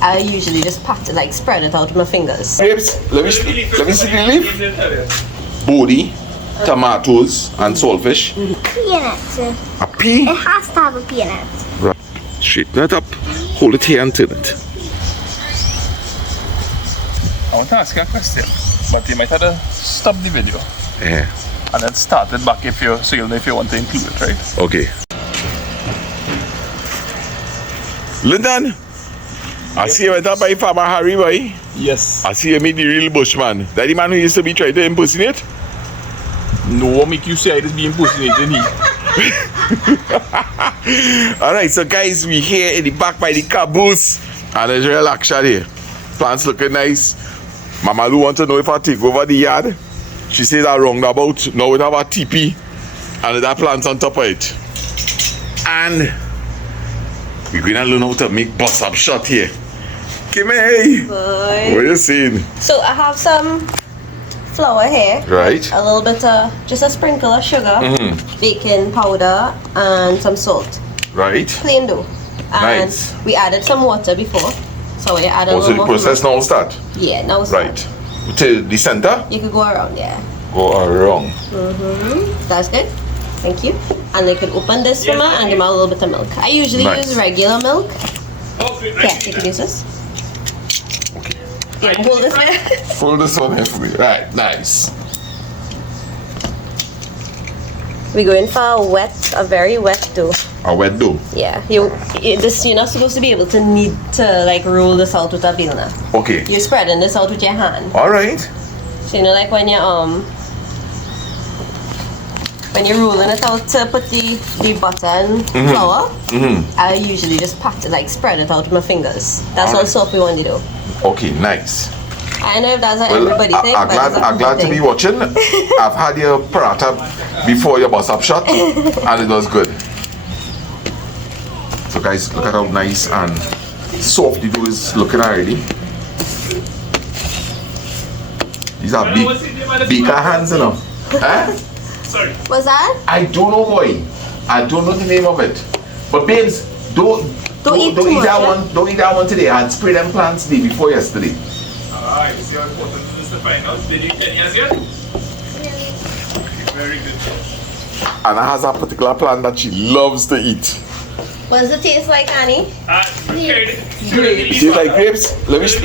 I usually just pat it, like spread it out with my fingers. Grapes, let me see the leaf. Body, tomatoes, and saltfish. Peanuts. A pea? It has to have a peanut. Right. Straighten it up. Hold it here and turn it. I want to ask you a question, but you might have to stop the video Yeah. and then start it back if you so you'll know if you want to include it, right? Okay. Lyndon, I see you went up by Farmer Harry, boy. Yes. I see you meet the real bushman. That the man who used to be trying to impersonate? No, make you say I just be impersonating me. Alright, so guys, we here in the back by the caboose. And there's real action here. Plants looking nice. Mama Lou want to know if I take over the yard. She says I roundabout. Now we have a teepee and there are plants on top of it. And we're going to learn how to make bus up shot here. Come here. Boy. What are you saying? So I have some flour here. Right. A little bit of, just a sprinkle of sugar, baking powder, and some salt. Right. Plain dough. And Nice. we added some water before. So we added a Also little the more. process now start. Yeah, now it's Right. To the center. You could go around, yeah. Go around. That's good. Thank you. And I can open this for me and give me a little bit of milk. I usually Nice. use regular milk. Yeah, you can use this. Yeah, hold this way. Hold this one here for me. Right. Nice. We go in for a very wet dough. A wet dough. Yeah, you're not supposed to be able to need to like roll this out with a blender. Okay. You're spreading this out with your hand. All right. So like when you're rolling it out to put the butter and flour, I usually just pat it, like spread it out with my fingers. That's how soft we want to do. Okay. Nice. I know if that's not Well, everybody thing, I'm but it's a glad good to be thing. watching. I've had your paratha before your bus up shot, and it was good. So guys, look at how nice and soft the dough is looking already. These are big, bigger hands, you know. Huh? Sorry. What's that? I don't know, boy. I don't know the name of it. But babes, don't eat too much, that eh? one. Don't eat that one today. I had sprayed them plants the day before yesterday. Ah, you see how important it is to find out. Did you get any yet? Very good. Anna has a particular plant that she loves to eat. What does it taste like, Annie? Tastes like grapes. Let me see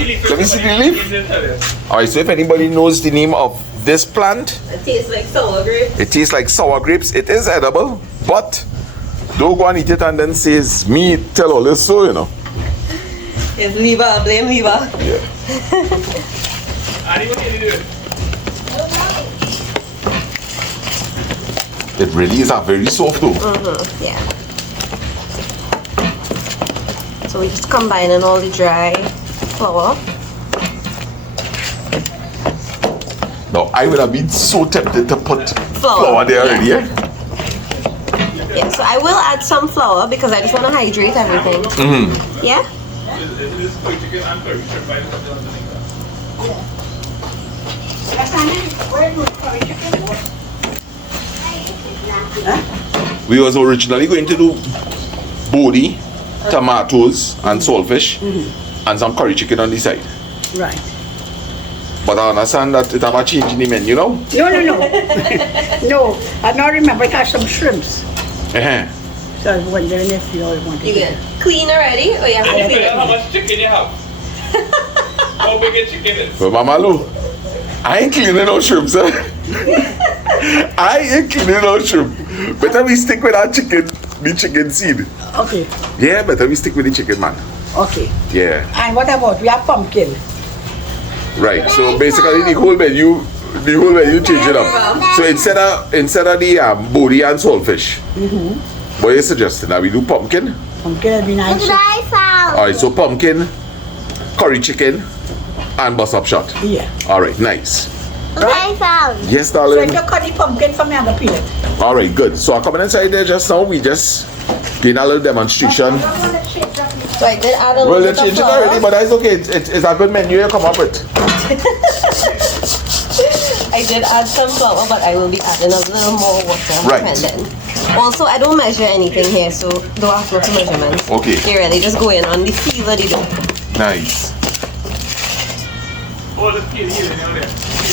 the leaf. Alright, so if anybody knows the name of this plant, It tastes like sour grape. it tastes like sour grapes. It is edible, but don't go and eat it and then says me tell all this so, you know. It's liver, blame liver. Yeah. Annie, what are you doing? It really is a very soft dough. Yeah. So we just combining all the dry flour. Now I would have been so tempted to put Flour, flour there already, yeah. yeah? Yeah, so I will add some flour because I just want to hydrate everything. Yeah? It is quite chicken and curry shrimp by the We was originally going to do body, tomatoes, and saltfish, and some curry chicken on the side. Right. But I understand that it have a change in the menu, you know? No. No, I don't remember. It has some shrimps. Uh-huh. So I was wondering if you all wanted You good? Clean already? Or you have to clean Depending on how it? much chicken you have. How big a chicken is. But Mama Lou, I ain't cleaning no shrimp, sir. I ain't cleaning no shrimp. Better we stick with our chicken, the chicken seed. Okay, Yeah, better we stick with the chicken, man. okay. Yeah, And what about, we have pumpkin. right. So basically the whole menu change it up. So instead of the body and saltfish, what are you suggesting? Now we do pumpkin? Pumpkin would be Look nice. what I found. Alright, so pumpkin, curry chicken, and bus up shot. Yeah. Alright, nice. Look what I found. Yes, So if darling. you cut the pumpkin for me, I'm going to peel it. Alright, good. So I'm coming inside there just now. We just doing a little demonstration. So I did add a Well, little they bit of changed it flour. already, but that's okay. It's a good menu you come up with. I did add some flour, but I will be adding a little more water. Right. Depending. Also, I don't measure anything here, so don't have to measurements. Okay. You really just go in on the feel of the dough. Nice.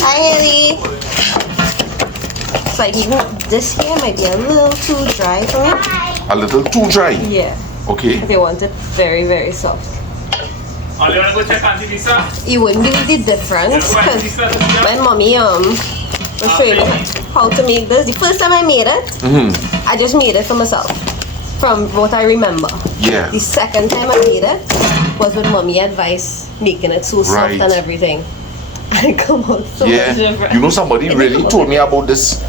Hi, Haley. It's like even this here might be a little too dry for me. A little too dry. Yeah. Okay. They want it very, very soft. Oh, you wanna go check Auntie Lisa? You wouldn't believe the difference because my mommy was showing me how to make this. The first time I made it, I just made it for myself from what I remember. Yeah. The second time I made it was with mommy advice, making it so soft Right. and everything. And it come out so Yeah. much different. You know, somebody It really come out told me about this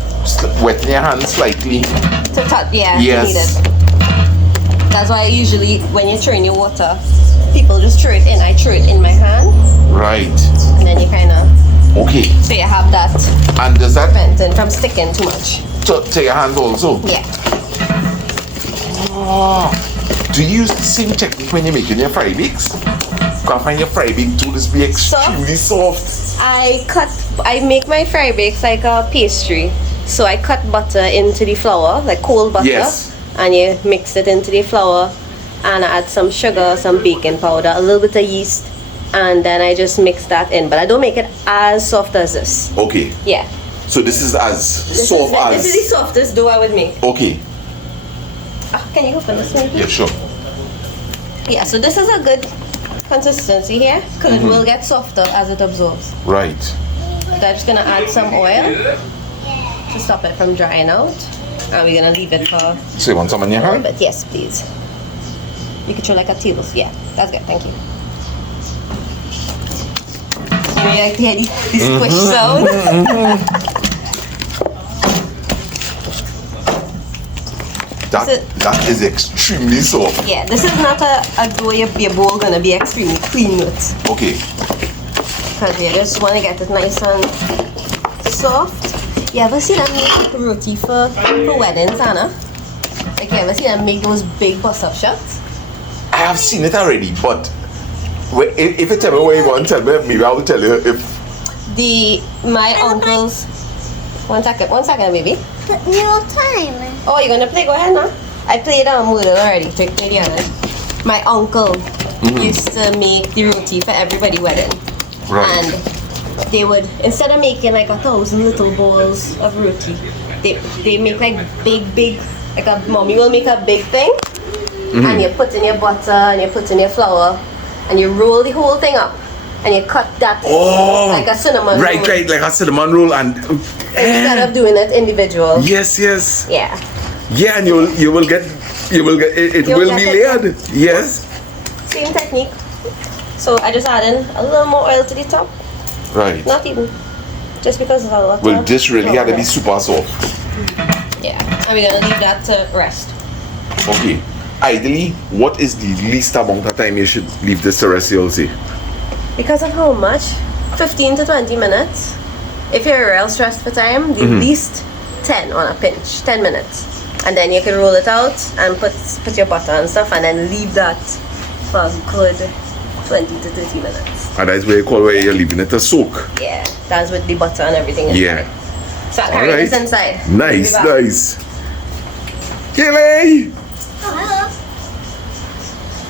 wetting your hands slightly. to touch, yeah, Yes. you need it. That's why usually when you throw in your water, people just throw it in. I throw it in my hand, Right. and then you kind of, Okay. so you have that And does that preventing from sticking too much. to your hands also? Yeah. Oh. Do you use the same technique when you're making your fry bakes? Can find your fry bake to this be extremely soft. I make my fry bakes like a pastry. So I cut butter into the flour, like cold butter. Yes. And you mix it into the flour, and I add some sugar, some baking powder, a little bit of yeast, and then I just mix that in. But I don't make it as soft as this. Okay. Yeah. So this is as This soft is the softest dough I would make. Okay. Can you open this one, please? Yeah, sure. Yeah, so this is a good consistency here. Curd will get softer as it absorbs. Right. So I'm just gonna add some oil to stop it from drying out. And we're gonna leave it for So you want some in your a hand? bit. Yes, please. You could throw like a tablespoon. Yeah, that's good. Thank you. You know, like to hear the squish sound. That is extremely soft. Yeah, this is not a dough your bowl gonna be extremely clean with. Okay. Because you just want to get it nice and soft. You ever see them make roti for weddings, Anna? Like you ever see them make those big bust-up shots? I have seen it already, but if you tell me where you want to tell me, maybe I will tell you if. My uncle's. One second, baby. No time. Oh, you're gonna play? Go ahead now. I played Moodle already. Take the other. My uncle used to make the roti for everybody wedding. Right. And they would, instead of making like 1,000 little balls of roti, they make like big, like a mommy will make a big thing, and you put in your butter and you put in your flour, and you roll the whole thing up, and you cut that like a cinnamon roll. Right, like a cinnamon roll, and Instead of doing it individual. yes. Yeah. Yeah, and you will get it You'll will get be it. layered. Yes. Same technique. So I just add in a little more oil to the top. Right. Not even. Just because of a lot Well, of this really had to be flour. super soft. Yeah. And we're gonna leave that to rest. Okay. Ideally, what is the least amount of time you should leave this to rest, you'll see? Because of how much? 15 to 20 minutes. If you're real stressed for time, the least 10 on a pinch, 10 minutes. And then you can roll it out and put your butter and stuff, and then leave that for a good 20 to 30 minutes. And that's where you call where you're leaving it to soak. Yeah, that's with the butter and everything inside. Yeah. So I'll carry Alright. this inside. Nice, We'll be back. nice. Kelly! Oh, hello.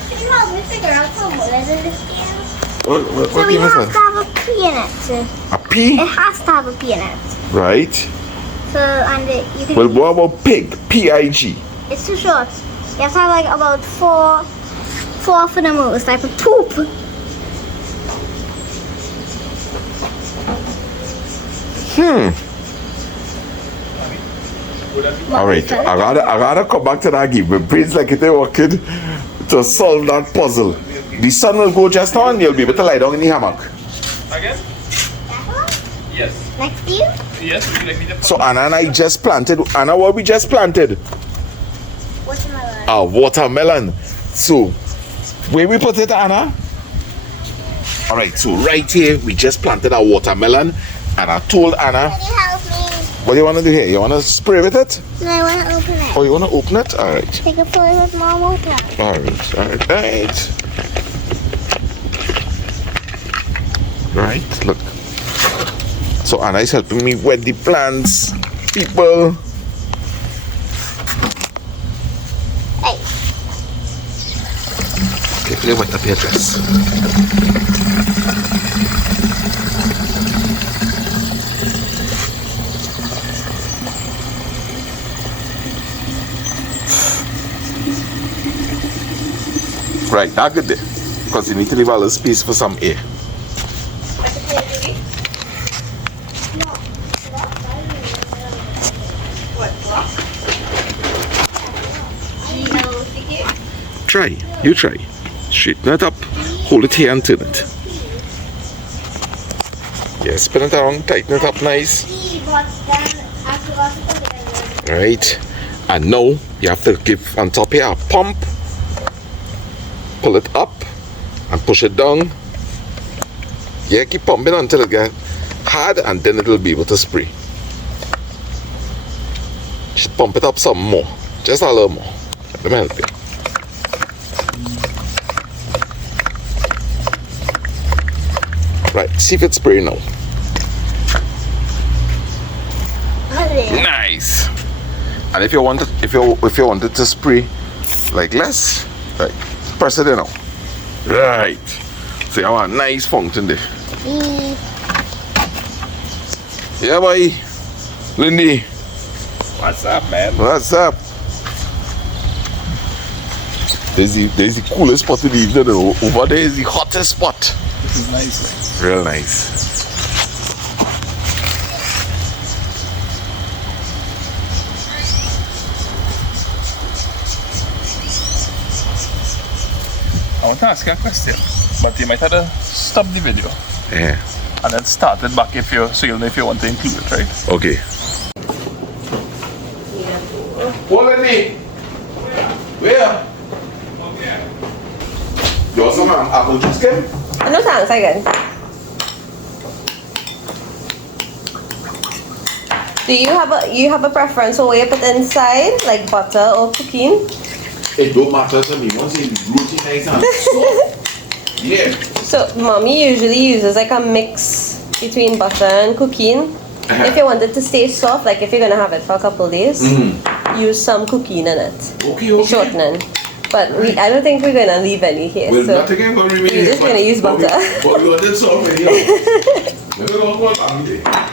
Can you help me figure out some words in this game? What So we game is have to that? have a P in it. A P? It has to have a P in it. Right. So, and you can. Well, what about pig? P-I-G. It's too short. You have to have like about four for the most type of poop. All right, I gotta come back to that game. My brain's like it ain't working to solve that puzzle. The sun will go just on, you'll be able to lie down in the hammock. Again? That one? Yes. Next to you? Yes, would you like me to So Anna and I just planted. Anna, what we just planted? Watermelon. A watermelon. So, where we put it, Anna? All right, so right here, we just planted a watermelon, and I told Anna, Can you help me? what do you want to do here? You want to spray with it? No, I want to open it. Oh, you want to open it? All right. Take a photo with more water. All right. Right, look. So Anna is helping me wet the plants, people. Hey. Okay. Play wet up your dress. Right, that's good there. Because you need to leave a little space for some air. Try, you try. Straighten it up, hold it here and turn it. Yeah, spin it around, tighten it up nice. Right, and now you have to give on top here a pump. Pull it up and push it down. Yeah, keep pumping until it gets hard and then it will be able to spray. Just pump it up some more, just a little more. Let me help you. Right, see if it's spraying now. Nice. And if you want it, if you want it to spray like less, right, press it in now. Right. So you have a nice fountain there. Yeah, boy. Lindy. What's up, man? What's up? There's the coolest spot to leave there. Over there is the hottest spot. This is nice, Real nice. I want to ask you a question, but you might have to stop the video Yeah. and then start it back if you want to include it, right? Okay. Hold Lindy. Where? You want some apple juice, Kim? No thanks, again. Do you have a preference for what you put inside, like butter or cooking? It don't matter to me. Once you roti nice and soft. Yeah. So mommy usually uses like a mix between butter and cooking. If you want it to stay soft, like if you're gonna have it for a couple of days, use some cooking in it. Okay. Shortening. But I don't think we're gonna leave any here. Well, so not again gonna remain. we're just gonna use butter. But we want it soft with you. Maybe don't go on me there.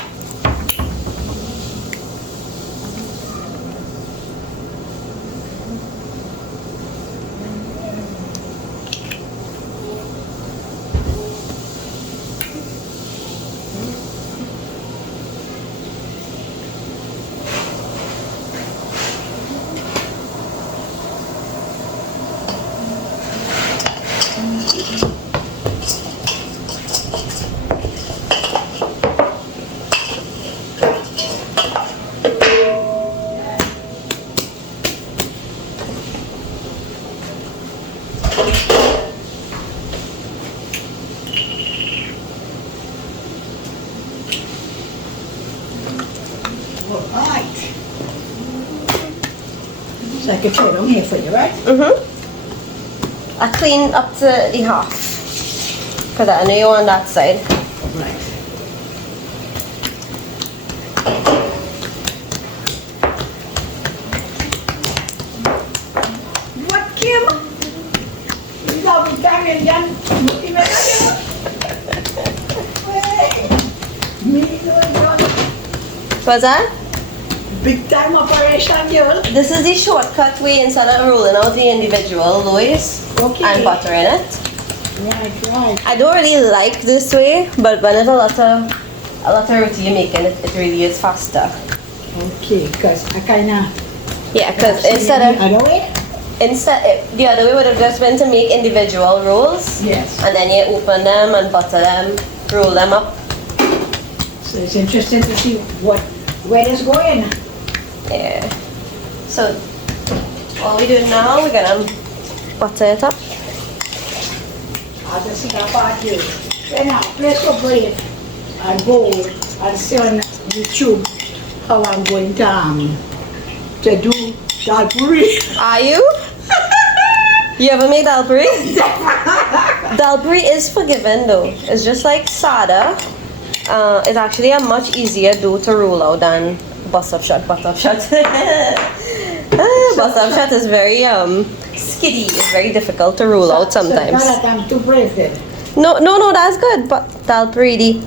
Alright. So I can throw them here for you, right? I clean up to the half. Because I know you're on that side. Right. What, Kim? You got me carrying down. Me doing that. What's that? Big time operation, girl. This is the shortcut way instead of rolling out the individual loaves and buttering it. Right. I don't really like this way, but when it's a lot of roti you're making, it really is faster. Okay, because I kind of... Yeah, because instead of... Other way? The other way would have just been to make individual rolls. Yes. And then you open them and butter them, roll them up. So it's interesting to see where it's going. Yeah. So all we do now, we're gonna butter it up. I'll just see about you. Then I'll press the bread and go and see on YouTube how I'm going to do dal puri. Are you? You ever made dal puri? Dal puri is forgiving though. It's just like sada. It's actually a much easier dough to roll out than butter shot. Bus-up shot is very skiddy. It's very difficult to roll out sometimes. So I'm too brave then. No, that's good. But that'll pretty.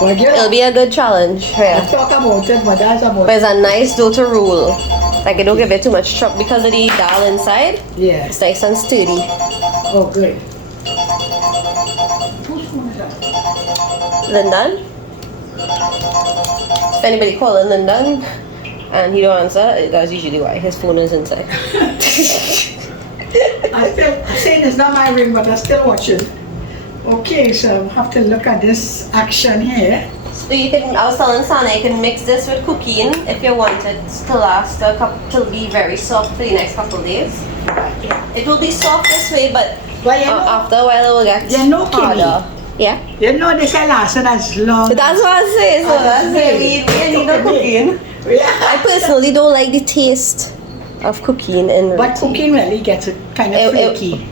Well, you It'll be a good challenge. I Yeah. talk about it, but that's about But it's a nice dough to roll. Like it don't give it too much trouble because of the dal inside. yeah. It's nice and sturdy. Oh, good. Lyndon. If anybody calling Lyndon and he don't answer, that's usually why his phone is inside. I'm saying it's not my ring, but I'm still watching. Okay, so I have to look at this action here. So you can, I was telling Sana, you can mix this with cooking if you want it to last to be very soft for the next couple of days. It will be soft this way, but But you know, after a while it will get you know, Kimmy, harder. Yeah. you know this will last as long. But that's what I say. So that's it. We need no cooking. I personally don't like the taste of cooking in But roti. cooking really gets it kind of flaky.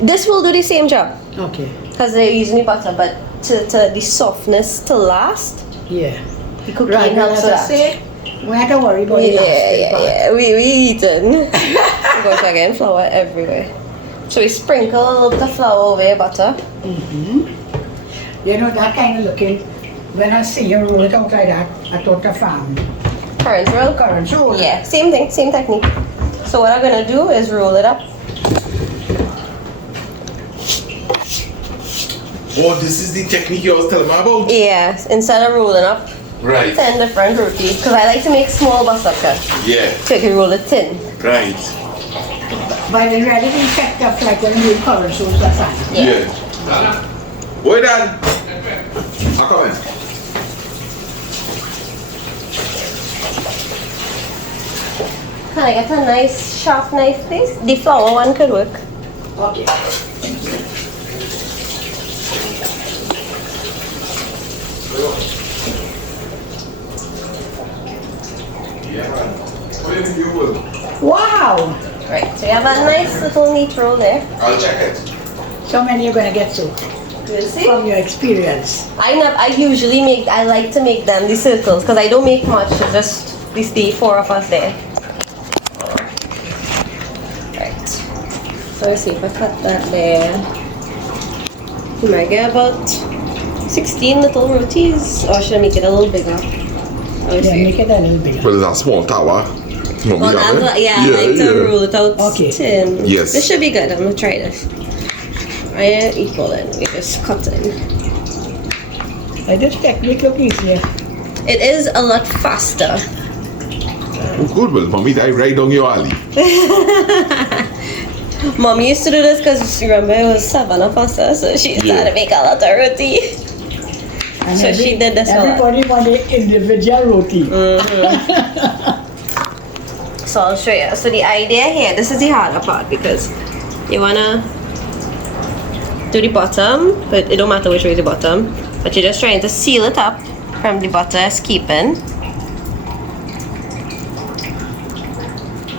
This will do the same job Okay. because they're using the butter, but to the softness to last, Yeah. the cooking Right, well, helps as with I that. say, we have to worry about the last part. Yeah. We eating. Gosh, I get flour everywhere. So we sprinkle a little bit of flour over your butter. You know, that kind of looking, when I see you roll it out like that, I thought of Currants roll. currants roll. Yeah, same thing, same technique. So what I'm gonna do is roll it up. Oh, this is the technique you was telling me about? Yeah, instead of rolling up Right. 10 different rotis, because I like to make small bus-up shots. Yeah. So you can roll it thin. Right. But it really didn't check up like when you do currants rolls, that's fine. Yeah. Wait, Dad. I'll come in. Can I get a nice sharp knife, please? The flour one could work. Okay. Yeah, man. What if you will? Wow! Right, so you have a nice little neat roll there. I'll check it. So many you're gonna get to You see? from your experience. I usually make, I like to make them the circles, because I don't make much, it's just the 4 of us there. Right. So let's see if I cut that there. You might get about 16 little rotis, or should I make it a little bigger? Let me Yeah, see. make it a little bigger. Well, it's a small tower. No, Well, that's what, yeah, I like to roll it out Okay. thin. Yes. This should be good. I'm gonna try this. I equal it. We just cut in. Like this technique look easier. It is a lot faster. Oh, good. Well, mommy, I right down your alley. Mommy used to do this because remember it was 7 of us, so she used to have to make a lot of roti. And So she did this a lot. everybody want the individual roti. So I'll show you. So the idea here, this is the harder part because you wanna do the bottom, but it don't matter which way is the bottom. But you're just trying to seal it up from the butter escaping.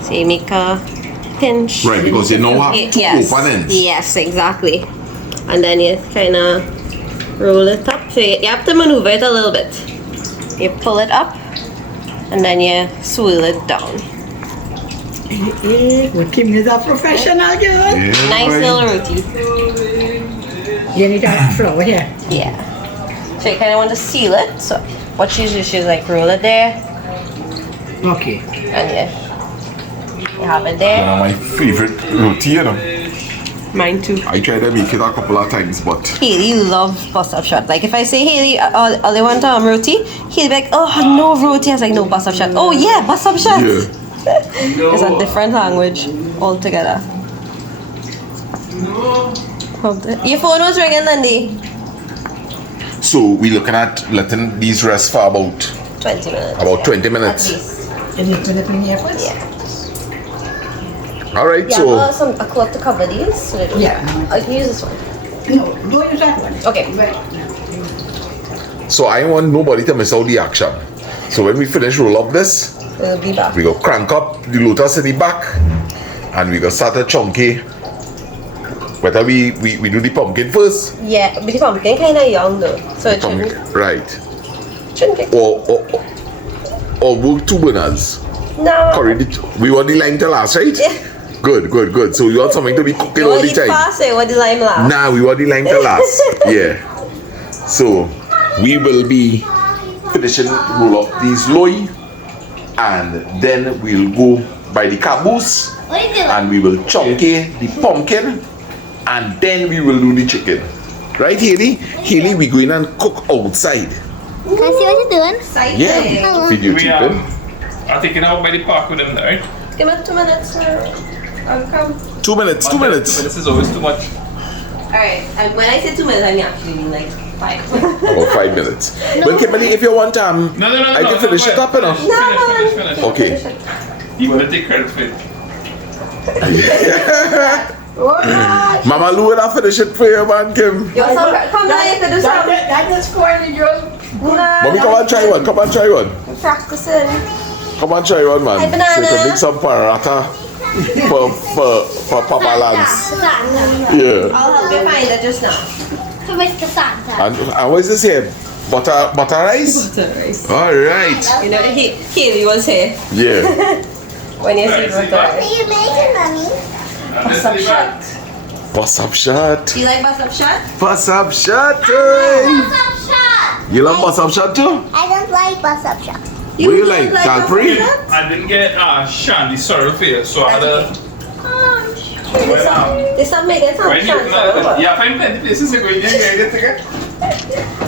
So you make a pinch. Right, because you know how to Yes. open ends. Yes, exactly. And then you kind of roll it up. So you have to maneuver it a little bit. You pull it up, and then you swirl it down. Well, Kim is a professional girl. Yeah, Nice right. little roti. You need to have flour here. Yeah. So you kind of want to seal it. So what you do is you like roll it there, Okay. and you have it there. One of my favorite roti, you know. Mine too. I tried to make it a couple of times, but Haley loves bus-up shot. Like if I say Haley, all they want roti, he'll be like, oh no roti. I was like, no bus-up shot. Oh yeah, bus-up shot. yeah. It's a different language altogether. Your phone was ringing, Lindy. So we looking at letting these rest for about 20 minutes. About 20 At minutes. least. You need to put it in here first? Yeah. all right. Yeah, So a cloth to cover these. So they don't. Yeah. I can use this one. No, don't use that one. Okay. Right. so I want nobody to miss out the action. So when we finish roll up this, We'll be back. we go crank up the lotus in the back, and we go start a chunky. Whether we do the pumpkin first, Yeah, but the pumpkin kind of young though, so it pumpkin, shouldn't right? take. Or work 2 burners. No. Curry we want the lime till last, right? Yeah. Good. So you want something to be cooking You all want the it time? fast or you want the lime last? Nah, we want the lime till last. Yeah. So we will be finishing roll up these loy, and then we'll go by the caboose, What are you doing? and we will chunky the pumpkin, and then we will do the chicken. Right, Haley? Haley, we going and cook outside. Can I see what you're doing? Exciting. Yeah. Video We chicken. are taking out by the park with them there, right? Give me 2 minutes, sir. I'll come. 2 minutes. 2 2 minutes. minutes is always too much. Alright, and when I say 2 minutes, I mean actually mean like 5. About 5 minutes. Well, Kimberly, if you want, No. I can finish it up, you know. Finish. Okay. You want to take credit for it. Mama Lou, will I finish it for you, man, Kim? Yo, come now, you can do something. That is spoiling you. Mommy, come and try one. Come and try one. Practicing. Come and try one, man. Hey, banana. So you can make some paratha for Papa Lance. Yeah. I'll help you find it just now. For Mr. Santa. And what is this here? Butter rice? Butter rice. All right. You know, he was here Yeah. when you see Right, butter see What rice. are you making, Mommy? This is the bag. Bust up shot. Do you like bus up shot? Bust up shot. Bus up shot. You love bust up shot too? I don't like bus up shot. What do you like? bus up Calpri? shot? I didn't get Shandy sorrel for you, so I had a. They stop making some When you shot. yeah, find plenty places to go in there.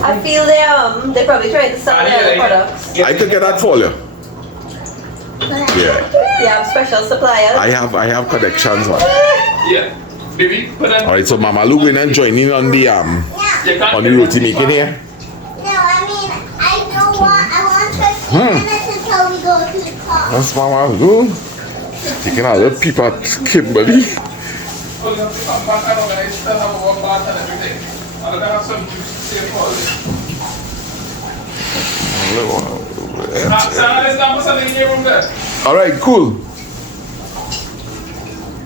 I feel they probably trying to sell their other products. I could get that for you. Yeah. You have special suppliers. I have connections, man. Yeah. Baby, put that. All right, so Mama Lou going and joining on the You can't on the get roti it. making here. No, I mean, I want 15 minutes until we go to the car. That's Mama Lou. Taking a little peep at Kimberly. Oh, you have to come back and organize stuff and walk back and everything. I'm gonna have some juice to save for you. Sarah, there's not something in your room there. All right, cool.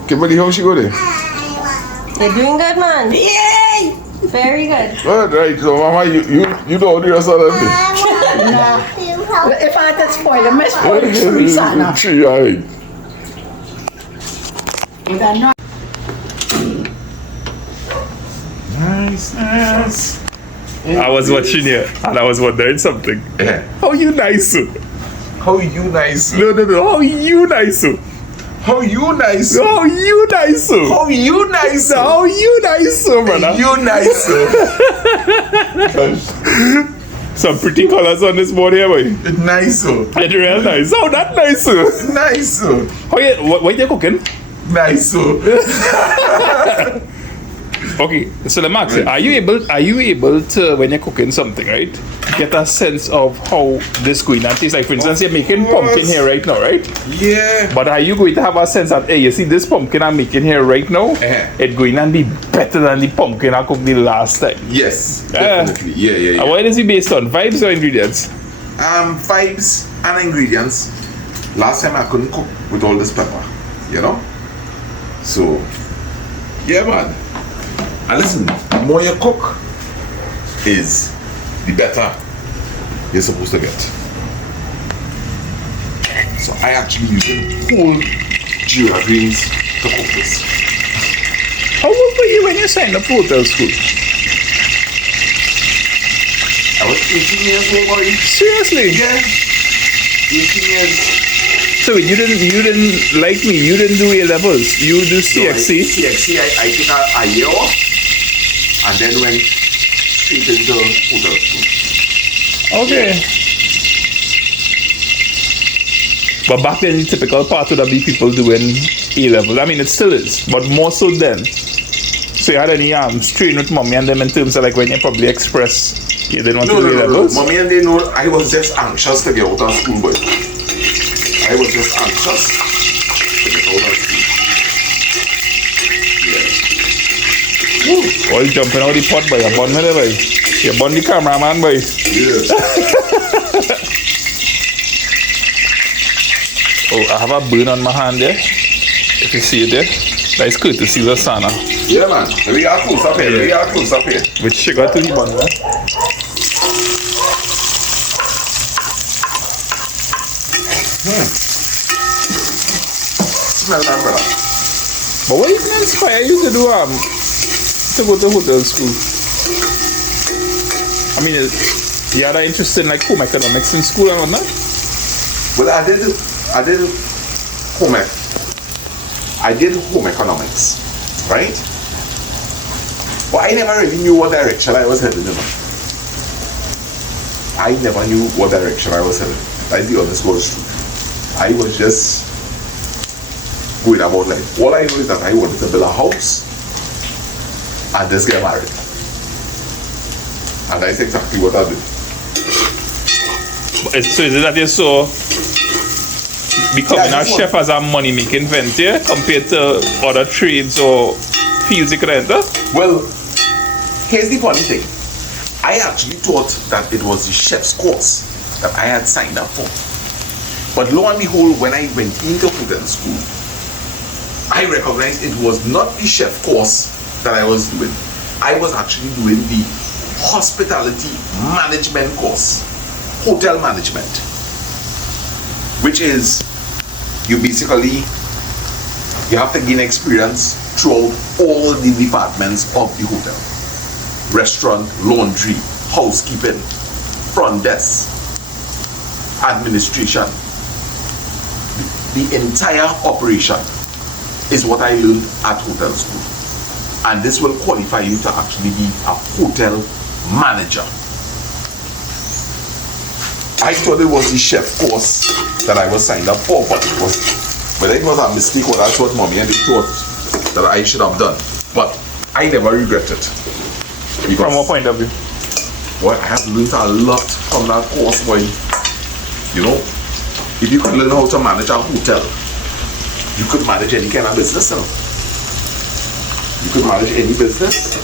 Kimberly, how she go there? You're doing good, man. Yay! Very good. All right, so Mama, you know the rest of the day. If I had spoiled, I might spoil it for me, Sana. Tree, all right. But I'm not. Nice. I was watching you and I was wondering something. Yeah. How you nice? How you nice? No. How you nice? How you nice? How you nice? How you nice? How you nice, brother? You nice. Some pretty colors on this board here, boy. Nice. It's real nice. Oh, that nice. Nice. How you, what you cooking? Nice. Okay, so let me ask you, are you able to, when you're cooking something, right, get a sense of how this going and taste? Like, for instance, you're making pumpkin here right now, right? Yeah. But are you going to have a sense that, hey, you see this pumpkin I'm making here right now, it's going to be better than the pumpkin I cooked the last time? Yes. Definitely. Yeah. And what is it based on? Vibes or ingredients? Vibes and ingredients. Last time I couldn't cook with all this pepper, you know? So, yeah, man. And listen, the more you cook is the better you're supposed to get. So I actually using whole Jira greens to cook this. How old were you when you signed up for hotel school? I was 18 years old, boy. Seriously? Yeah. 18 years. So you didn't like me, you didn't do A levels, you do CXC? CXC, I took a year off and then went straight into hotel school. Okay. But back then, the typical part would be people doing A level. I mean, it still is, but more so then. So you had any strain with mommy and them in terms of like when you probably express you didn't want to do A levels? Mommy and they know I was just anxious to get out of school, boy. I was just anxious to get out of school. Yeah. All jumping out the pot, boy. You're born with it, boy. You're born the cameraman, boy. Yeah. Oh, I have a burn on my hand there. If you see it there. That's courtesy of Sana. Yeah, man. We are close up here. We are close up here. With sugar to the bun, man. Smell that, brother. But what even inspire you to do to go to hotel school? I mean, you had an interest in like home economics in school and whatnot? Well, I did home economics, right? But I never really knew what direction I was heading in. I never knew what direction I was heading. That's the honest was true. I was just going about life. All I know is that I wanted to build a house and just get married. And that's exactly what I did. So is it that you saw becoming a chef as a money-making venture compared to other trades or fields you could enter? Well, here's the funny thing. I actually thought that it was the chef's course that I had signed up for. But lo and behold, when I went into hotel school, I recognized it was not the chef course that I was doing. I was actually doing the hospitality management course, hotel management, which is you have to gain experience throughout all the departments of the hotel. Restaurant, laundry, housekeeping, front desk, administration. The entire operation is what I learned at hotel school. And this will qualify you to actually be a hotel manager. I thought it was the chef course that I was signed up for, but it was a mistake, or that's what mommy and they thought that I should have done. But I never regret it. From what point of view? Boy, I have learned a lot from that course, boy. You know, if you could learn how to manage a hotel, you could manage any kind of business, you know. You could manage any business.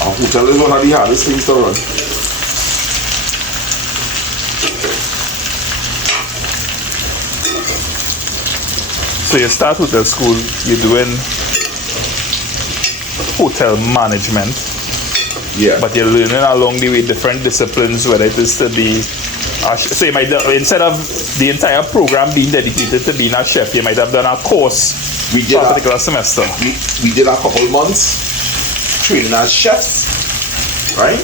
A hotel is one of the hardest things to run. So you start hotel school, you're doing hotel management, Yeah. but you're learning along the way different disciplines, whether it is to be so you might instead of the entire program being dedicated to being a chef, you might have done a course We did for a particular semester. we did a couple months training as chefs, right?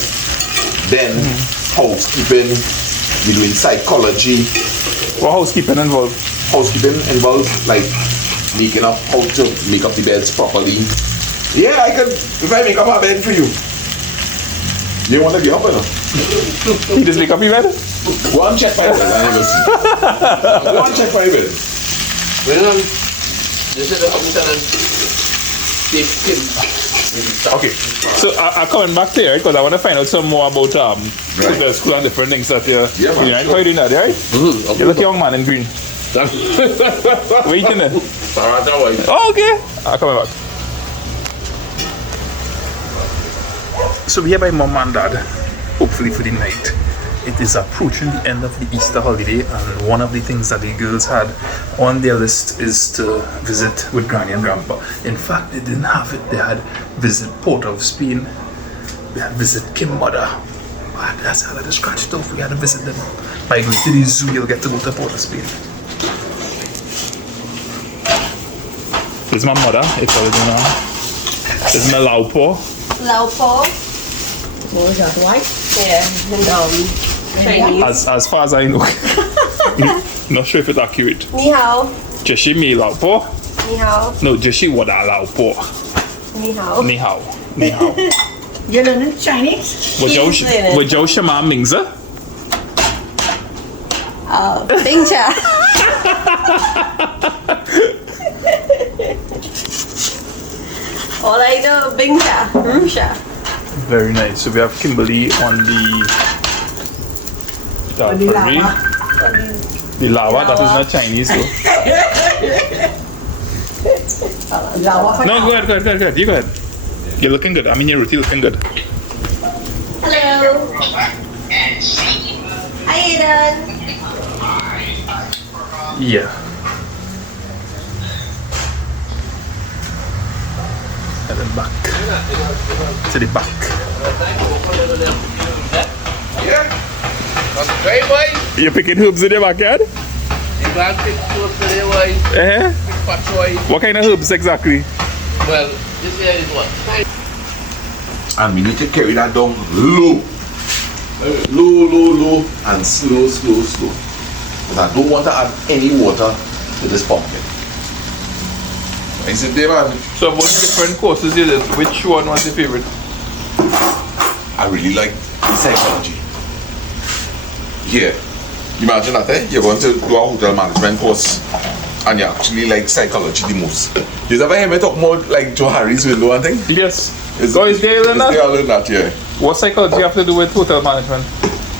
Then housekeeping, we're doing psychology. What housekeeping involved? Housekeeping involves like making up how to make up the beds properly. Yeah, I could, if I make up a bed for you. You want to be up or not? You just make up your bed? Go and check my bed. I never see. Go and check my bed. Well, this is the hospital and Okay, so I'm coming back to you, right? Because I want to find out some more about hotel school and different things that you're doing. Right? How are you doing that, right? You look young, man, in green. Waiting there. Oh, okay. I'm coming back. So we're here by mom and dad, hopefully for the night. It is approaching the end of the Easter holiday, and one of the things that the girls had on their list is to visit with Granny and Grandpa. In fact, they didn't have it. They had visit Port of Spain. They had visit Kimbada. That's how they scratched off. We had to visit them. By going to the zoo, you'll get to go to Port of Spain. It's my mother, it's already now. It's my laupo. Laupo. What was that, white? Yeah, and Chinese. As far as I know. Not sure if it's accurate. Ni hao. Jeshi mi laupo. Ni hao. No, Jeshi wada laupo. Ni hao. Ni hao. Ni hao. You learning Chinese? What Joe Shama Mingza? Bing cha. All I know, Bing cha. Rusha. Very nice. So we have Kimberly on the On the parade. lava. The lava, that is not Chinese though. Lava. No, go ahead. You go ahead. You're looking good. I mean, your Roti looking good. Hello. Hi, Aiden. Yeah. And then back. To the back. Right, boy? You're picking herbs in your backyard? You can't pick those yesterday, why? Eh? Patch why? What kind of herbs exactly? Well, this here is what? And we need to carry that down low. Low, and slow. Because I don't want to add any water to this pumpkin. I said, David, So what different courses you did? Which one was your favorite? I really like psychology. Yeah. Imagine that, you're going to do a hotel management course and you actually like psychology the most. You ever hear me talk more like Joe Harris window and thing? Yes. So is there learn that? They all learn that, yeah. What psychology have to do with hotel management?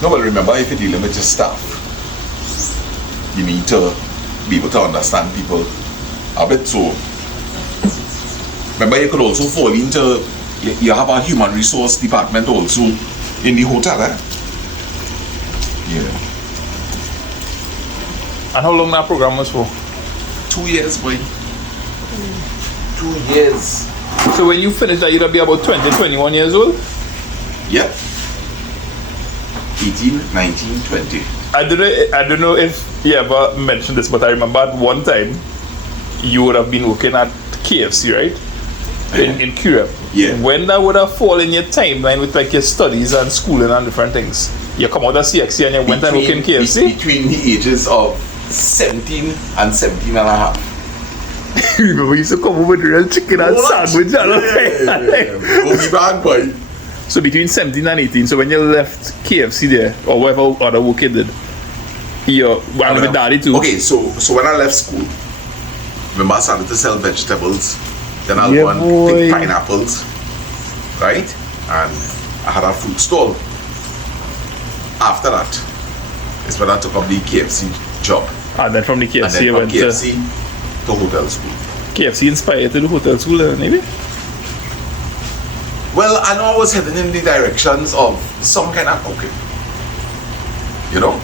No, but remember, if you're dealing with your staff, you need to be able to understand people a bit. So, remember, you could also fall into, you have a human resource department also in the hotel, eh? Yeah. And how long that program was for? 2 years, boy. 2 years. So when you finish that, you'll be about 20, 21 years old? Yep. 18, 19, 20. I don't know if you ever mentioned this, but I remember at one time you would have been working at KFC, right? In Cuba. Yeah. When that would have fallen in your timeline with like your studies and schooling and different things. You come out of CXC and you went and work in KFC? Between the ages of 17 and 17 and a half. Remember, we used to come over with real chicken and sandwich. Yeah. Go be bad, boy. So between 17 and 18, so when you left KFC there, or whatever other work you did, you went with daddy too? Okay, so when I left school, remember I started to sell vegetables, then I'll go and pick pineapples, right? And I had a fruit stall. After that, is when I took up the KFC job. And then from the KFC, And then you from went KFC to hotel school. KFC inspired you to do hotel school, maybe? Well, I know I was heading in the directions of some kind of cooking. You know?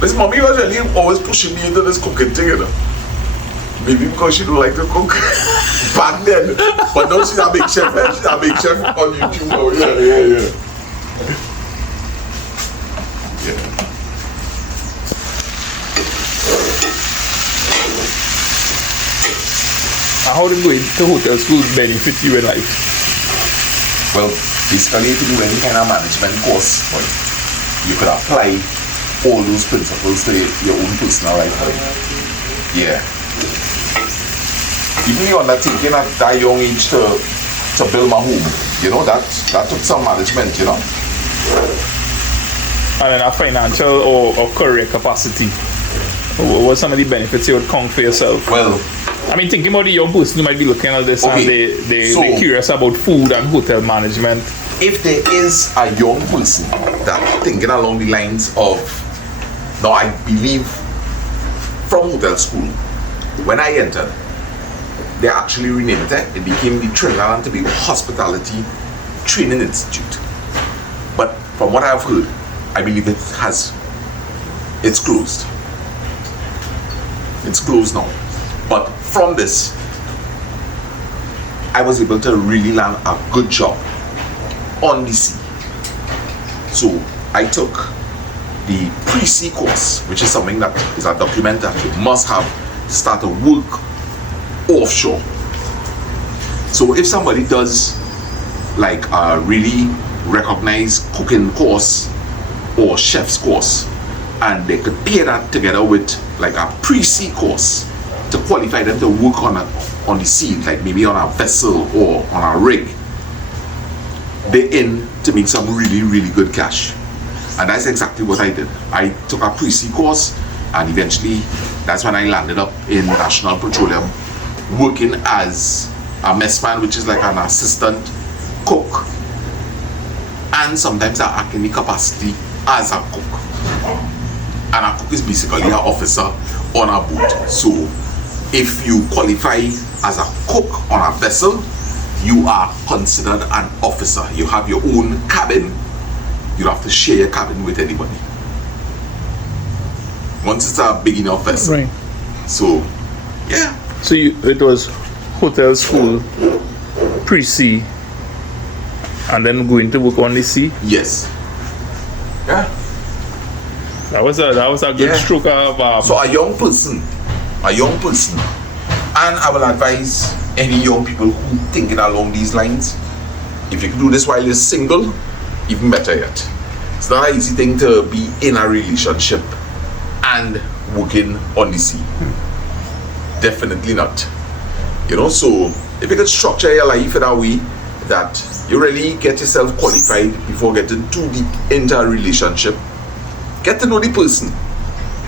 But mommy was really always pushing me into this cooking thing, you know? Maybe because she don't like to cook back then. But now she's a big chef, eh? She's a big chef on YouTube now. Yeah. And how did going to hotel school benefit you in life? Well, basically, if you do any kind of management course, well, you could apply all those principles to your own personal life. Right? Yeah. Even the undertaking at that young age to build my home, you know, that took some management, you know. And in a financial or career capacity, what were some of the benefits you would count for yourself? Well, I mean, thinking about the young person who might be looking at this and they're curious about food and hotel management. If there is a young person that thinking along the lines of, now I believe from hotel school, when I entered, they actually renamed it. It became the Trinidad and Tobago Hospitality Training Institute. But from what I've heard, I believe it's closed. It's closed now. But from this, I was able to really land a good job on the sea. So I took the pre-sea course, which is something that is a document that you must have to start to work offshore. So if somebody does like a really recognized cooking course or chef's course, and they could pair that together with like a pre-sea course to qualify them to work on the sea, like maybe on a vessel or on a rig, they're in to make some really, really good cash. And that's exactly what I did. I took a pre-sea course, and eventually that's when I landed up in National Petroleum, working as a messman, which is like an assistant cook, and sometimes I act in the capacity as a cook. And a cook is basically an officer on a boat. So if you qualify as a cook on a vessel, you are considered an officer. You have your own cabin. You don't have to share your cabin with anybody. Once it's a big enough vessel. Right. So, yeah. So it was hotel school, pre-sea, and then going to work on the sea? Yes. Yeah. That was a good stroke of So a young person a young person, and I will advise any young people who thinking along these lines, if you can do this while you're single, even better yet. It's not an easy thing to be in a relationship and working on the sea. Definitely not. You know, so if you can structure your life in a way that you really get yourself qualified before getting too deep into a relationship, get to know the person.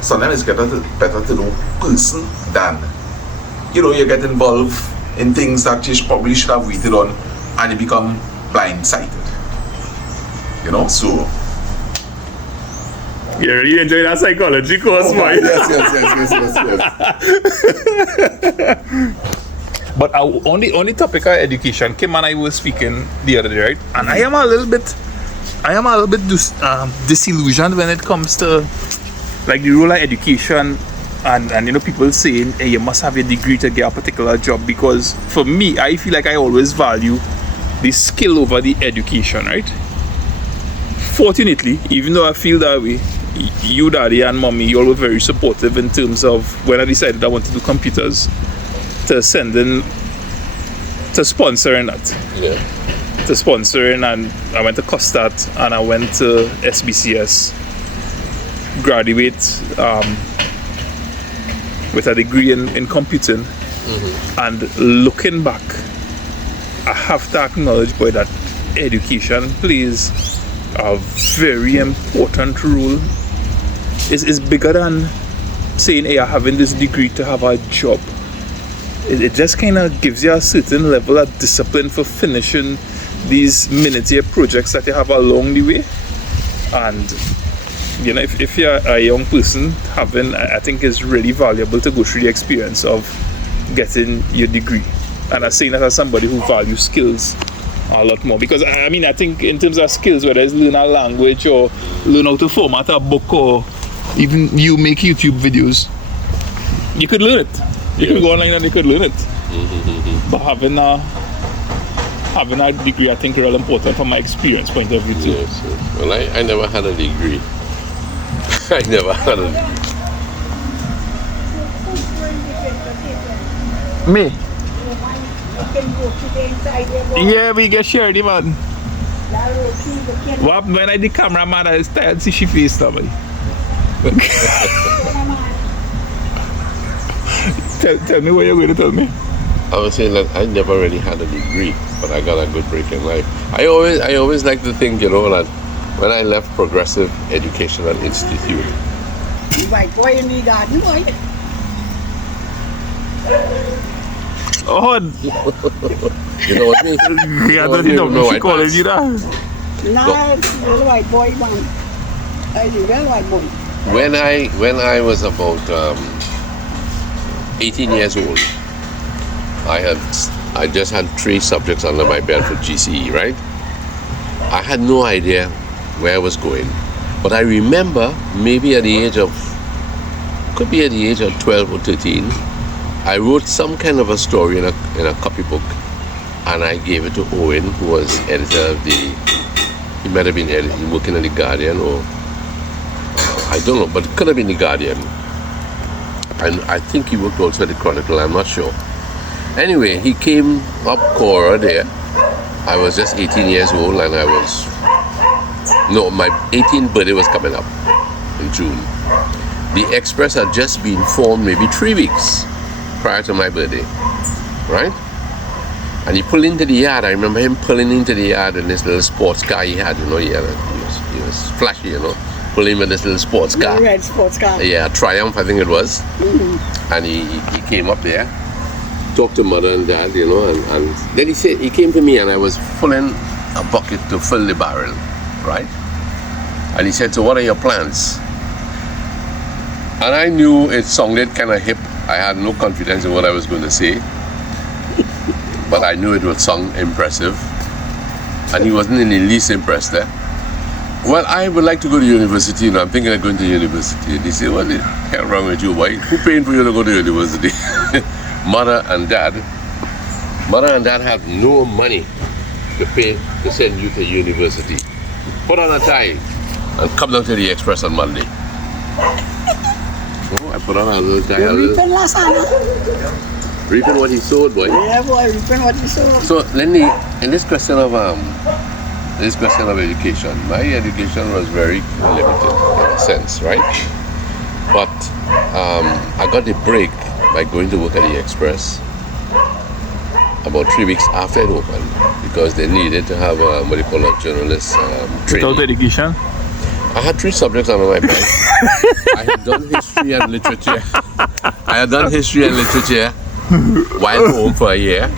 Sometimes it's better to know person than, you know, you get involved in things that you probably should have waited on and you become blindsided. You know, so You really enjoy that psychology course, boy. yes. But on the topic of education, Kim and I were speaking the other day, right? And I am a little bit disillusioned when it comes to like the role of education and you know, people saying, hey, you must have a degree to get a particular job. Because for me, I feel like I always value the skill over the education, right? Fortunately, even though I feel that way, you, daddy, and mommy, you all were very supportive in terms of when I decided I wanted to do computers, to sending, to sponsoring that. Yeah. To sponsoring, and I went to Costat and I went to SBCS, graduate with a degree in computing. And looking back, I have to acknowledge, boy, that education plays a very important role. It's bigger than saying, hey, I'm having this degree to have a job. It just kind of gives you a certain level of discipline for finishing these miniature projects that you have along the way. And you know, if you're a young person, I think it's really valuable to go through the experience of getting your degree. And I'm saying that as somebody who values skills a lot more, because I mean, I think in terms of skills, whether it's learn a language or learn how to format a book or even you make YouTube videos, you could learn it. You could go online and you could learn it. But having a degree, I think, is really important from my experience point of view too. Yes. Well, I never had a degree. I never had a degree. Me? Yeah, we get shared, man. What when I the cameraman I started see she face now, boy. Tell me what you're going to tell me. I was saying that I never really had a degree, but I got a good break in life. I always like to think, you know, that when I left Progressive Educational Institute. White boy in the garden, boy. Oh, You know what I mean? yeah, I don't know No, if she I calling passed. you that. Nah, little white boy, man. I the real white boy. When I was about 18 years old, I just had 3 subjects under my belt for GCE, right? I had no idea where I was going, but I remember maybe at the age of 12 or 13, I wrote some kind of a story in a copybook, and I gave it to Owen, who was editor of he might have been working at the Guardian, or I don't know, but it could have been the Guardian. And I think he worked also at the Chronicle, I'm not sure. Anyway, he came up Cora there. I was just 18 years old, and my 18th birthday was coming up in June. The Express had just been formed maybe 3 weeks prior to my birthday, right? And he pulled into the yard. I remember him pulling into the yard in this little sports car he had, you know, he was flashy, you know, pulling with this little sports car. Red sports car. Yeah, Triumph, I think it was. And he came up there, talked to mother and dad, you know, and then he came to me, and I was filling a bucket to fill the barrel, right? And he said, so what are your plans? And I knew it sounded kind of hip. I had no confidence in what I was going to say, but I knew it would sound impressive, and he wasn't in the least impressed there. Well, I would like to go to university, and I'm thinking of going to university. And he said, what the hell wrong with you, boy? Who paying for you to go to university? Mother and dad had no money to pay to send you to university. Put on a tie and come down to the Express on Monday. Oh, I put on a little tie. You reaping last Anna? Reaping what he sowed, boy. Yeah, boy, reaping what you saw. So, Lenny, in this question of education, my education was very limited in a sense, right? But I got the break by going to work at the Express about 3 weeks after it opened because they needed to have what you call a journalist training. Without education? I had 3 subjects under my belt. I had done history and literature. While home for a year.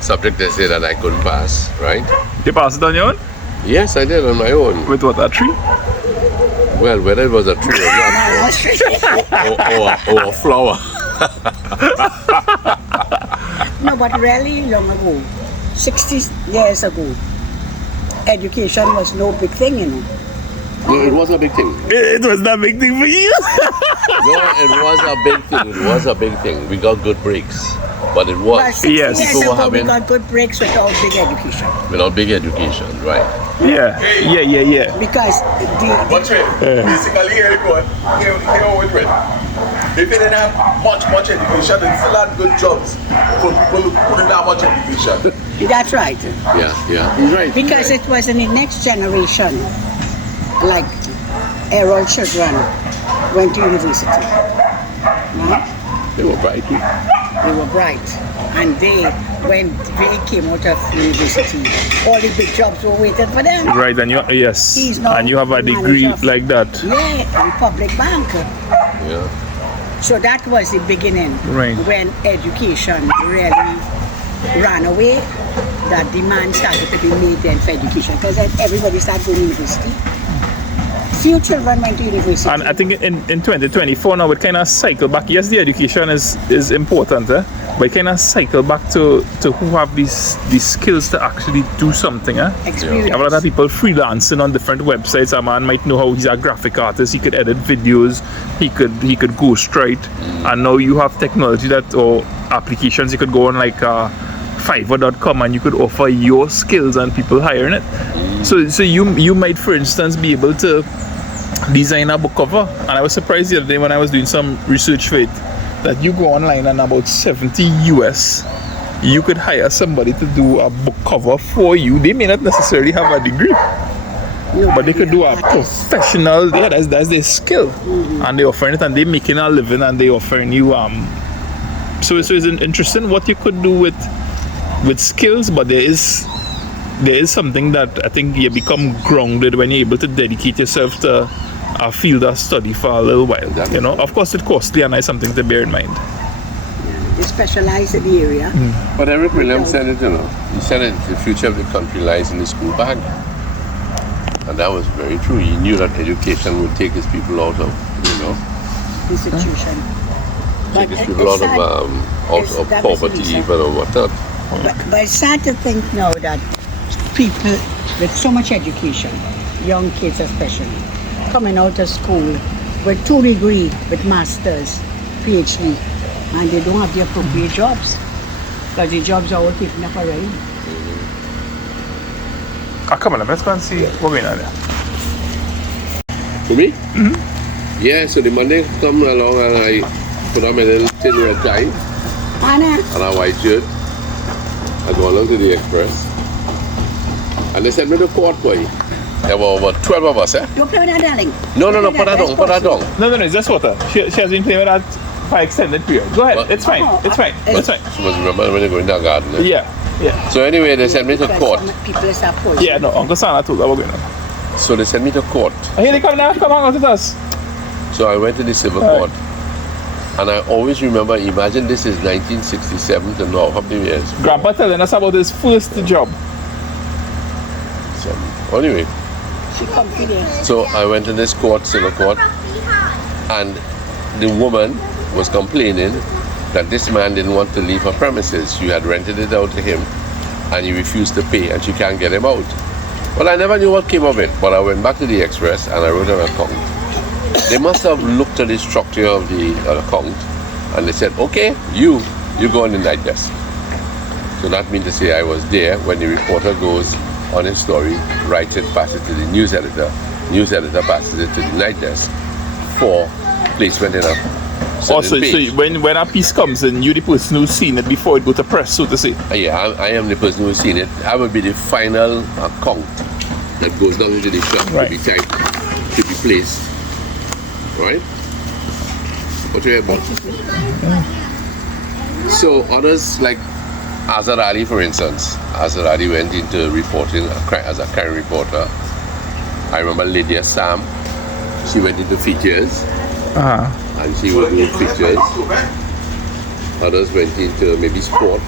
Subject they say that I couldn't pass, right? You passed it on your own? Yes, I did on my own. With what, a tree? Well, whether it was a tree or not, or a flower. No, but really long ago, 60 years ago, education was no big thing, you know. No, it was a big thing. It was that big thing for you. No, it was a big thing. It was a big thing. We got good breaks. But it But was. 60 Yes. years People were ago, we having, got good breaks without big education. without big education, right? Yeah. Because Watch it. Basically, here you go. Here with it. If they didn't have much education, they still had good jobs for people who didn't have much education. that's right. Yeah. He's right. Because it was in the next generation, like Errol children went to university. Right? They were bright. They were bright. And when they came out of university, all the big jobs were waiting for them. Right, and you, yes. He's now And you have a manager degree of- like that. Yeah, in public bank. Yeah. So that was the beginning. Right. When education really ran away, that demand started to be made then for education. Because everybody started going to university. Few children went to university. And I think in 2024 now it kind of cycle back. Yes, the education is important, but it kind of cycle back to who have these theskills to actually do something. Experience. You have a lot of people freelancing on different websites. A man might know how he's a graphic artist. He could edit videos. He could ghostwrite. And now you have technology that or applications. You could go on like Fiverr.com and you could offer your skills and people hiring it. So you might, for instance, be able to design a book cover. And I was surprised the other day when I was doing some research for it that you go online and about 70 US you could hire somebody to do a book cover for you. They may not necessarily have a degree, but they could do a professional. Yeah, that's their skill, and they offering it, and they making a living, and they offering you So it's interesting what you could do with skills, but there is something that I think you become grounded when you're able to dedicate yourself to a field of study for a little while. Exactly. You know, of course, it's costly, and it's something to bear in mind. They specialize in the area. But Eric Williams said it, you know. He said it, the future of the country lies in the school bag. And that was very true. He knew that education would take his people out of, Institution. take his people out of poverty even or whatnot. But it's sad to think now that people with so much education, young kids especially, coming out of school with 2 degrees, with masters, PhD, and they don't have the appropriate jobs because the jobs are all taken up already. Come on, let's go and see what's going on there. For me? Mm-hmm. Yeah, so the Monday come along and I put on my little tin red tie Anna, and a white shirt. I go along to the Express. And they sent me to court, boy. There were about 12 of us, eh? don't play with that, darling. No, put that down. No, it's just water. She has been playing with that for extended period. Go ahead, But- it's fine. It's fine. It's fine. You must remember when you go in the garden. Eh? Yeah. So anyway, they sent me to court. Some people start poison. Yeah, no, Uncle Sana told us what's going on. So they sent me to court. Oh, here they come now. Come on, with us. So I went to the civil Right. court. And I always remember, imagine this is 1967 to now, how many years? Grandpa telling us about his first job. So, anyway, She come to there. so I went to this court, civil court, and the woman was complaining that this man didn't want to leave her premises. She had rented it out to him, and he refused to pay, and she can't get him out. Well, I never knew what came of it, but I went back to the Express and I wrote an account. They must have looked at the structure of the account, and they said, okay, you go on the night desk. So that means to say I was there when the reporter goes on his story, writes it, passes it to the news editor passes it to the night desk for placement in a Oh, certain page. when a piece comes in, you the person who's seen it before it go to press, so to say. Yeah, I am the person who's seen it. I will be the final count that goes down into the shop Right. to be typed, to be placed. Right? What you about? So others like Azhar Ali, for instance. Azhar Ali went into reporting as a crime reporter. I remember Lydia Sam. She went into features. And she was doing features. Others went into maybe sport.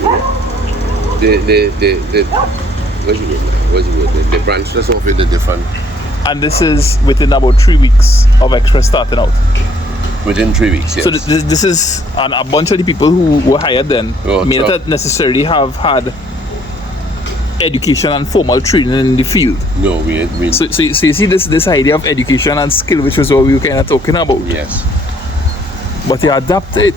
You know. They branched us off into different. And this is within about 3 weeks of Express starting out. Within 3 weeks, yes. So this is and a bunch of the people who were hired then may not necessarily have had education and formal training in the field. No, we So you see this idea of education and skill, which was what we were kind of talking about. yes. But you adapt it.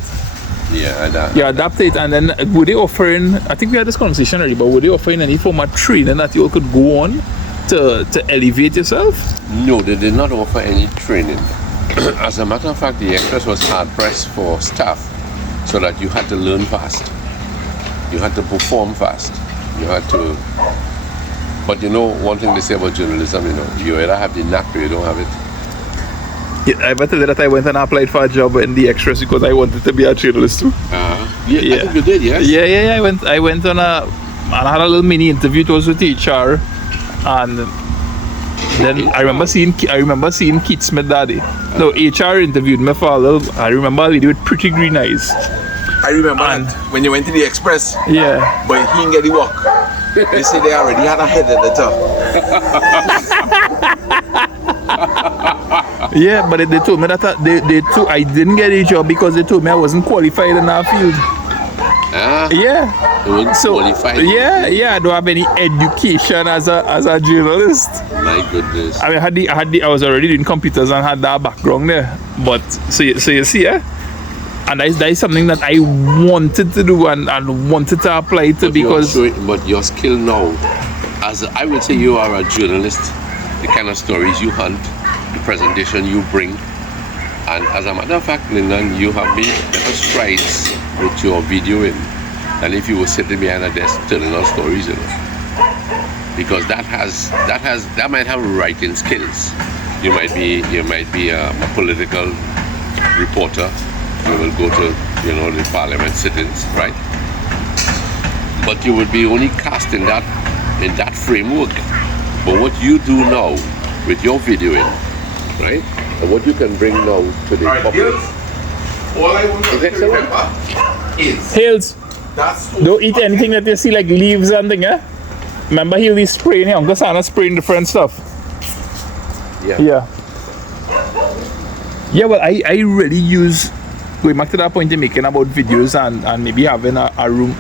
Yeah, You adapt it, and then were they offering? I think we had this conversation already, but were they offering any form of training that you all could go on to elevate yourself? No, they did not offer any training. As a matter of fact, the Express was hard pressed for staff, so that you had to learn fast. You had to perform fast. You had to. But you know, one thing they say about journalism, you either have the knack or you don't have it. Yeah, I better that I went and applied for a job in the Express because I wanted to be a journalist too. Yeah, I think you did, yes. Yeah. I went on and I had a little mini interview. It was with HR, and then I remember seeing Keith Smith that day. No, HR interviewed me for a little. I remember a lady with pretty green eyes. I remember that when you went to the Express, Yeah. but he didn't get the work. They say they already had a head at the top. Yeah, but they told me that I didn't get a job because they told me I wasn't qualified in our field. Yeah. They weren't qualified. Yeah. I don't have any education as a journalist. My goodness. I mean, I was already doing computers and had that background there. But so you see, and that is something that I wanted to do and wanted to apply to because. But your skill now, as I would say, you are a journalist. The kind of stories you hunt, the presentation you bring, and as a matter of fact, Lyndon, you have made better strides with your videoing than if you were sitting behind a desk telling our stories, because that might have writing skills. You might be a political reporter. You will go to the parliament sittings, right? But you would be only cast in that framework. But what you do now with your videoing, right, and what you can bring now to the public. All I want to remember is Hales, don't eat anything that you see like leaves and thing, eh? Remember he'll be spraying, Uncle Santa spraying different stuff. Yeah, well, I really use, going back to that point you're making about videos and maybe having a room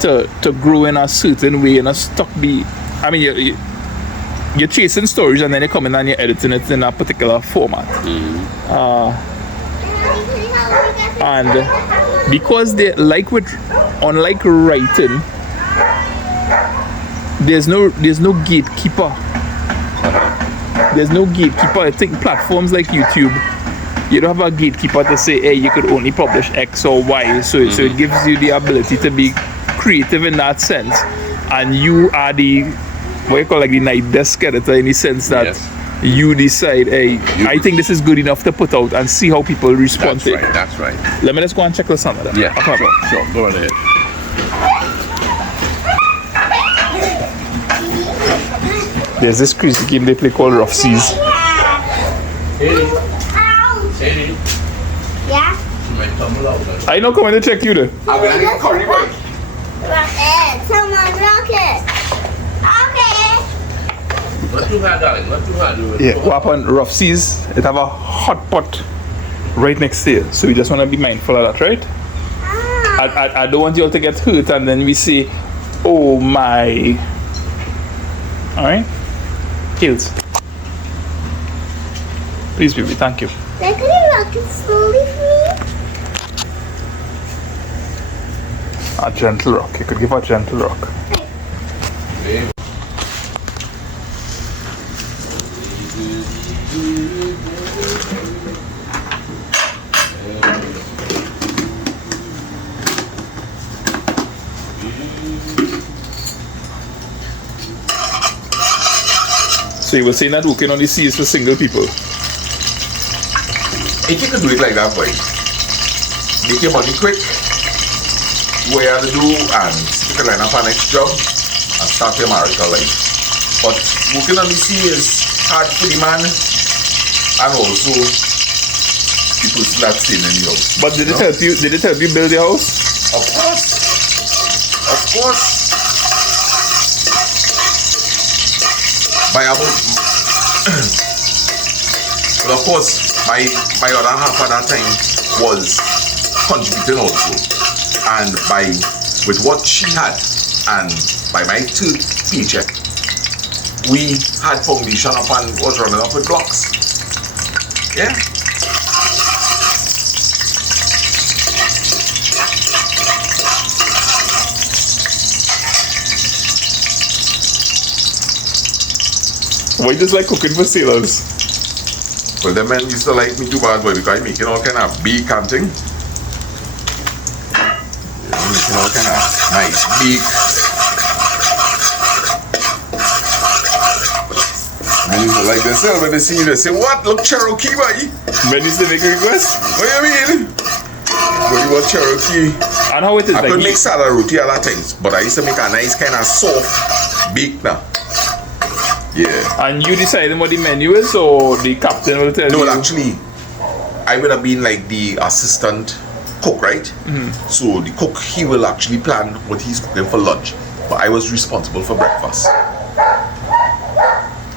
to grow in a certain way and a stock be, I mean, you're chasing stories and then you're coming and you're editing it in a particular format. And because they unlike writing, there's no gatekeeper. There's no gatekeeper. I think platforms like YouTube, you don't have a gatekeeper to say, hey, you could only publish X or Y. So it gives you the ability to be creative in that sense. And you are the, what you call like the night desk editor in the sense that you decide, hey, I think this is good enough to put out and see how people respond to it. That's right. Let me just go and check the sound of that. Yeah, sure. Go right ahead. There's this crazy game they play called Rough Seas. Yeah? I know coming to check you there. I'm going to get curry bag. Rocket! Someone rocket! Okay! Not too hard, darling. Not too hard. Yeah, what happened? Rough Seas, it have a hot pot right next to you. So we just want to be mindful of that, right? I don't want you all to get hurt and then we say, oh my. Alright? Kills. Please, baby, thank you. Like, could you rock it slowly for me? A gentle rock. You could give a gentle rock. So you were saying that working on the sea is for single people. If you can do it like that, boy, make your money quick, what you have to do, and you can line up our next job and start your marital life. But working on the sea is hard for the man, and also people still not staying in the house. But did it help you? Did it help you build your house? Of course. Of course. By about well, of course, my other half at that time was contributing also. And with what she had and by my third paycheck, we had foundation up and was running up with blocks. Yeah. Why just like cooking for sailors? Well, the men used to like me too bad, boy, because I'm making all kind of big canting. I'm making all kind of nice big. Men used to like themselves when they see you, they say, what? Look, Cherokee, boy. Men used to make a request. What do you mean? What do you want, Cherokee? And how it is I like? could make salad roti at that times, but I used to make a nice kind of soft bake now. Yeah. And you deciding what the menu is, or the captain will tell No, you? well, actually, I would have been like the assistant cook, right? So the cook, he will actually plan what he's cooking for lunch, but I was responsible for breakfast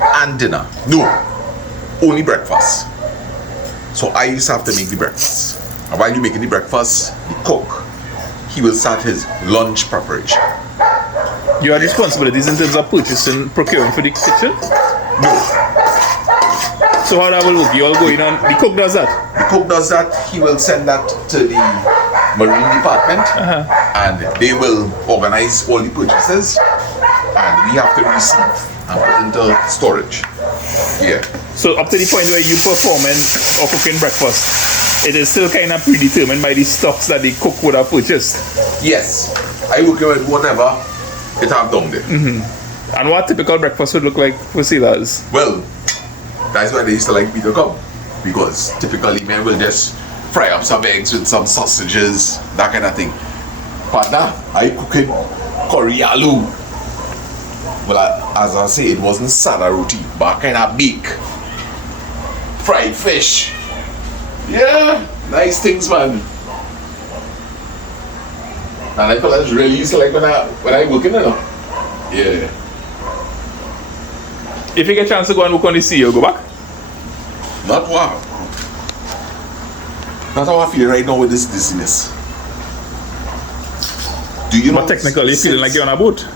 and dinner. No, only breakfast. So I used to have to make the breakfast. And while you're making the breakfast, the cook, he will start his lunch preparation. You had responsibilities in terms of purchasing, procuring for the kitchen? No, So how that will work? You all going on, the cook does that? the cook does that. He will send that to the marine department, and they will organize all the purchases, and we have to receive and put into storage. Yeah. So up to the point where you performing or cooking breakfast, it is still kind of predetermined by the stocks that the cook would have purchased. Yes, I work with whatever it have down there. And what typical breakfast would look like for sailors? Well, that's why they used to like me to come, because typically men will just fry up some eggs with some sausages, that kind of thing. Partner, I cooking curry aloo. Well, as I say, it wasn't sada roti, but kind of bake. Fried fish. Yeah, nice things, man. And I feel that's really used to like when I working, you know. Yeah. If you get a chance to go and work on the sea, you'll go back? Not wow. Not how I feel right now with this dizziness. Do you know? But technically, you're feeling like you're on a boat.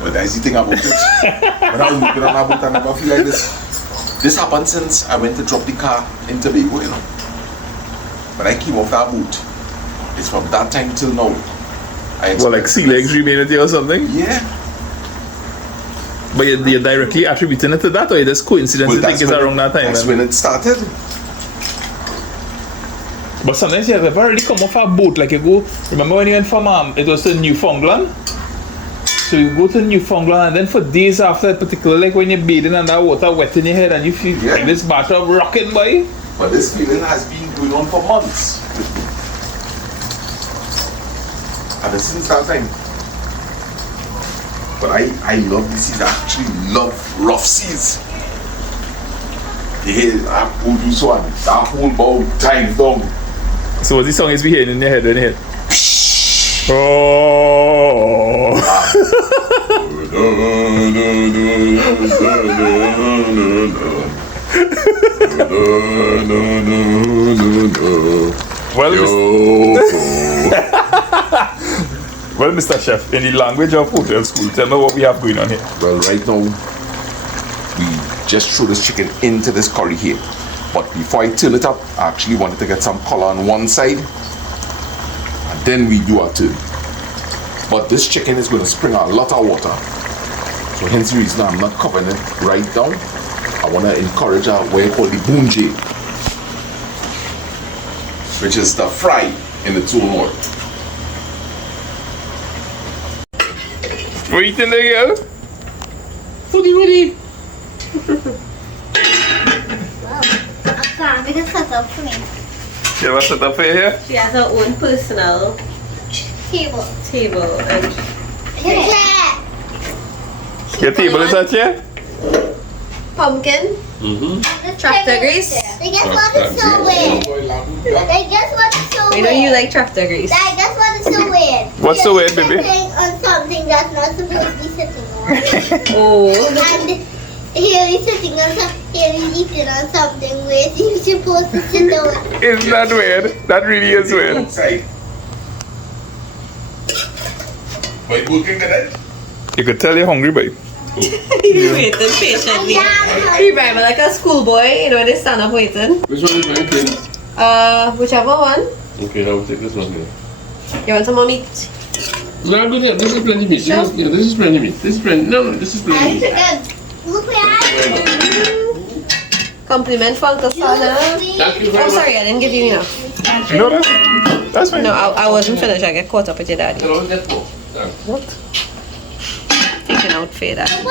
Well, that's the thing about it. When I was working on a boat, I never feel like this. This happened since I went to drop the car in Tobago, you know. When I came off that boat, it's from that time till now. Well, like sea legs remain with you or something? Yeah. But you're directly attributing it to that, or you just coincidence you think it's around that time? That's then? when it started. But sometimes you have already come off a boat, like you go, remember when you went from, it was to Newfoundland? So you go to Newfoundland, and then for days after, particularly like when you're bathing and that water wet in your head and you feel like this bathtub rocking by. But this feeling has been going on for months. And since that time. But I love the seas. I actually love rough seas. I will do so and that whole boat dives down. So what the song is we hearing in your head when you hear? Oh. Well, Mr. Chef, in the language of hotel school, tell me what we have going on here. Well, right now, we just threw this chicken into this curry here. But before I turn it up, I actually wanted to get some color on one side. And then we do our turn. But this chicken is going to spring out a lot of water. So hence the reason I'm not covering it right down. I want to encourage what you call the bunje, which is the fry in its own oil. What are you eating there, girl? Foodie ready. We can set up for me. You ever set up for you here? She has her own personal Table. table and Yeah. Your table is out here? pumpkin, tractor grease. They guess what is so weird? They guess what is so We weird? know you like tractor grease. Dad, guess what is so weird? What's so weird, baby? Sitting on something that's not supposed to be sitting on. Oh, And here he's sitting on something, here he's eating on something where he's supposed to sit on. Isn't that weird? That really is weird. Outside. But you working today? You could tell you're hungry, babe. you waited patiently. You remember like a schoolboy, you know, they stand up waiting. Which one is mine, Queen? Whichever one. Okay, I will take this one here. You want some more meat? No, good here. This is plenty meat. Sure. This is plenty meat. This is plenty. No, this is plenty meat. Look where I Compliment for Uncle Sana. Thank you very Oh, much. sorry, I didn't give you enough. No, that's fine. No, I wasn't finished. I get caught up with your daddy. I'll get more. Thanks. What? Taking out for your daddy. Hey,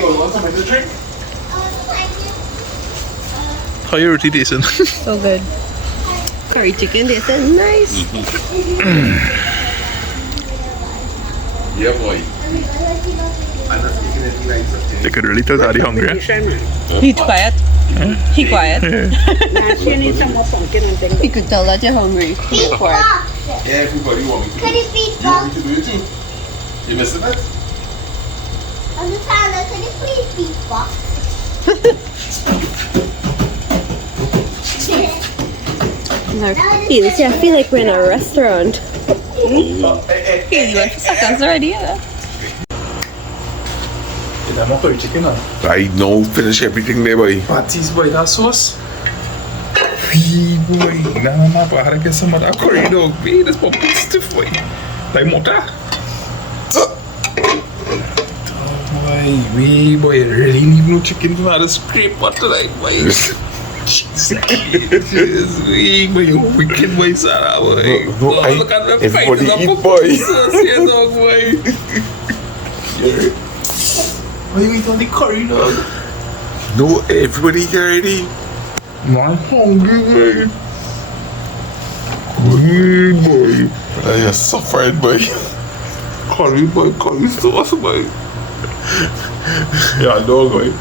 you want something to drink? How you roti tasting? So good. Curry chicken, this is nice. Yeah, boy. I'm not taking anything like that. You could really tell daddy hungry. He quiet. He quiet. She needs some more pumpkin and things. You could tell that you're hungry. He quiet. Yeah, everybody want me to do Could it. it be You want me to do it too? You missing it? On the salad, could it please be box? I feel like we're in a restaurant. You went for seconds already, yeah? I'm not curry chicken, huh? I know, finish everything there, boy. Patties, boy, that sauce. Wee, boy. Nah, but I had to get some of that curry, dog. Wee, this pumpkin stiff, boy. Like mortar. Boy, wee, boy, really leave no chicken for the scrape butter, like, boy. Jesus, wee, boy, you wicked boy, Sarah, boy. No, Oh, look at them everybody fighting eat, up boy. sauce here, dog, boy. Why you eat on the curry, dog? No, everybody get ready. I'm hungry, boy. Hey, boy. You're suffering, boy. Curry, boy, curry sauce, boy. Yeah, dog, boy.